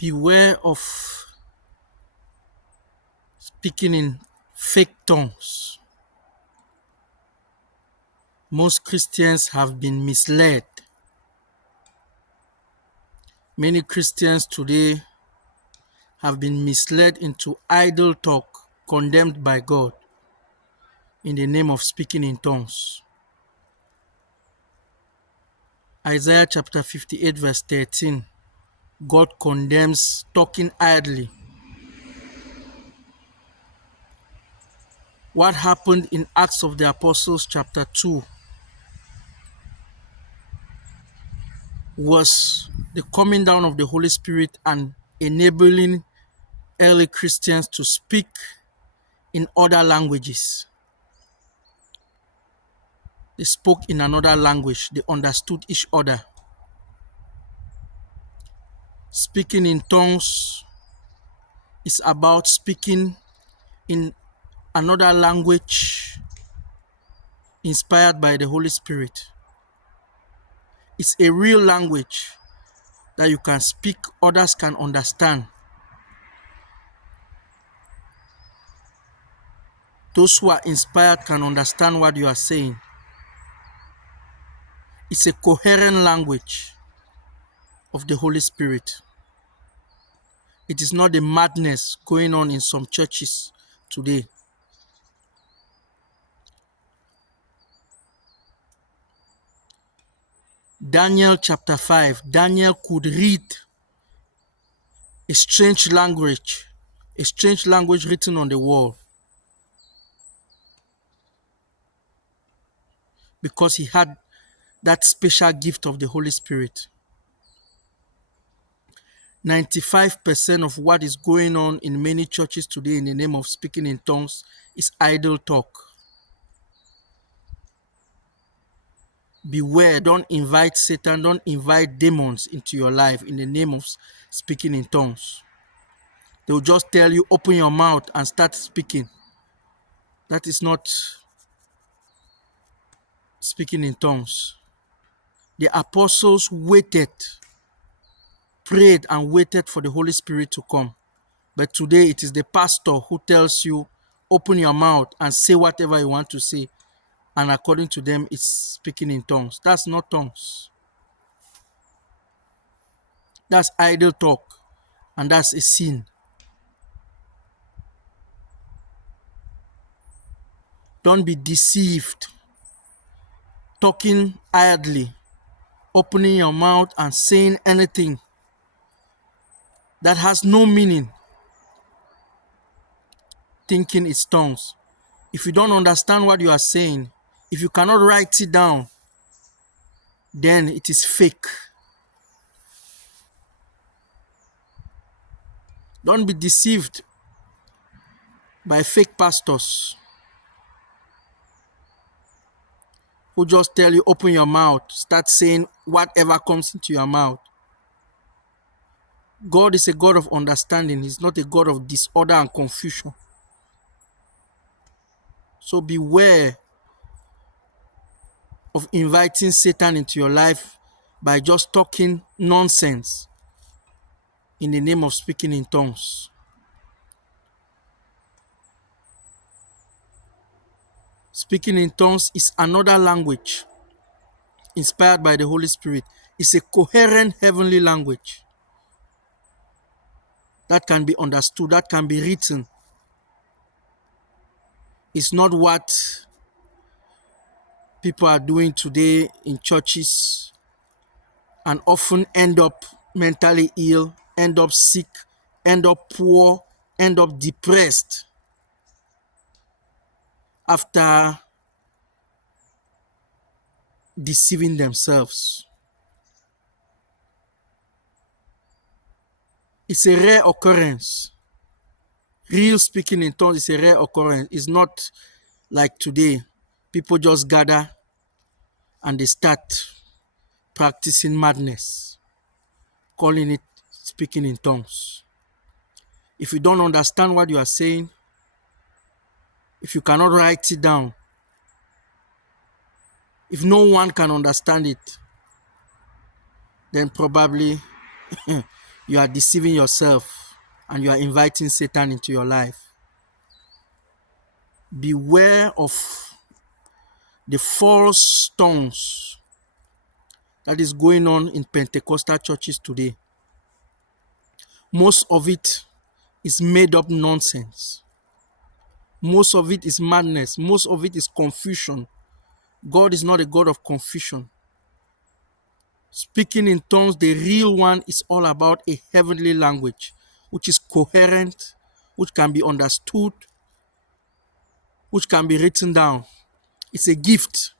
Beware of speaking in fake tongues. Most Christians have been misled. Many Christians today have been misled into idle talk condemned by God in the name of speaking in tongues. Isaiah chapter 58 verse 13, God condemns talking idly. What happened in Acts of the Apostles chapter 2 was the coming down of the Holy Spirit and enabling early Christians to speak in other languages. They spoke in another language. They understood each other. Speaking in tongues is about speaking in another language inspired by the Holy Spirit. It's a real language that you can speak, others can understand. Those who are inspired can understand what you are saying. It's a coherent language of the Holy Spirit. It is not the madness going on in some churches today. Daniel chapter 5, Daniel could read a strange language written on the wall because he had that special gift of the Holy Spirit. 95% of what is going on in many churches today in the name of speaking in tongues is idle talk. Beware, don't invite Satan, don't invite demons into your life in the name of speaking in tongues. They will just tell you, open your mouth and start speaking. That is not speaking in tongues. The apostles waited, prayed and waited for the Holy Spirit to come. But today it is the pastor who tells you, open your mouth and say whatever you want to say. And according to them, it's speaking in tongues. That's not tongues. That's idle talk. And that's a sin. Don't be deceived. Talking idly, opening your mouth and saying anything that has no meaning, thinking it's tongues. If you don't understand what you are saying, if you cannot write it down, then it is fake. Don't be deceived by fake pastors who just tell you, open your mouth, start saying whatever comes into your mouth. God is a God of understanding. He's not a God of disorder and confusion. So beware of inviting Satan into your life by just talking nonsense in the name of speaking in tongues. Speaking in tongues is another language inspired by the Holy Spirit. It's a coherent heavenly language that can be understood, that can be written. It's not what people are doing today in churches and often end up mentally ill, end up sick, end up poor, end up depressed after deceiving themselves. It's a rare occurrence. Real speaking in tongues is a rare occurrence. It's not like today. People just gather and they start practicing madness, calling it speaking in tongues. If you don't understand what you are saying, if you cannot write it down, if no one can understand it, then probably you are deceiving yourself and you are inviting Satan into your life. Beware of the false tongues that is going on in Pentecostal churches today. Most of it is made up nonsense. Most of it is madness. Most of it is confusion. God is not a God of confusion. Speaking in tongues, the real one, is all about a heavenly language, which is coherent, which can be understood, which can be written down. It's a gift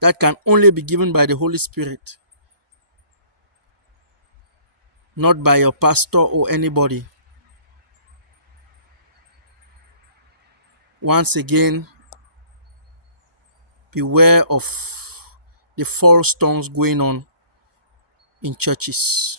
that can only be given by the Holy Spirit, not by your pastor or anybody. Once again, beware of the false tongues going on in churches.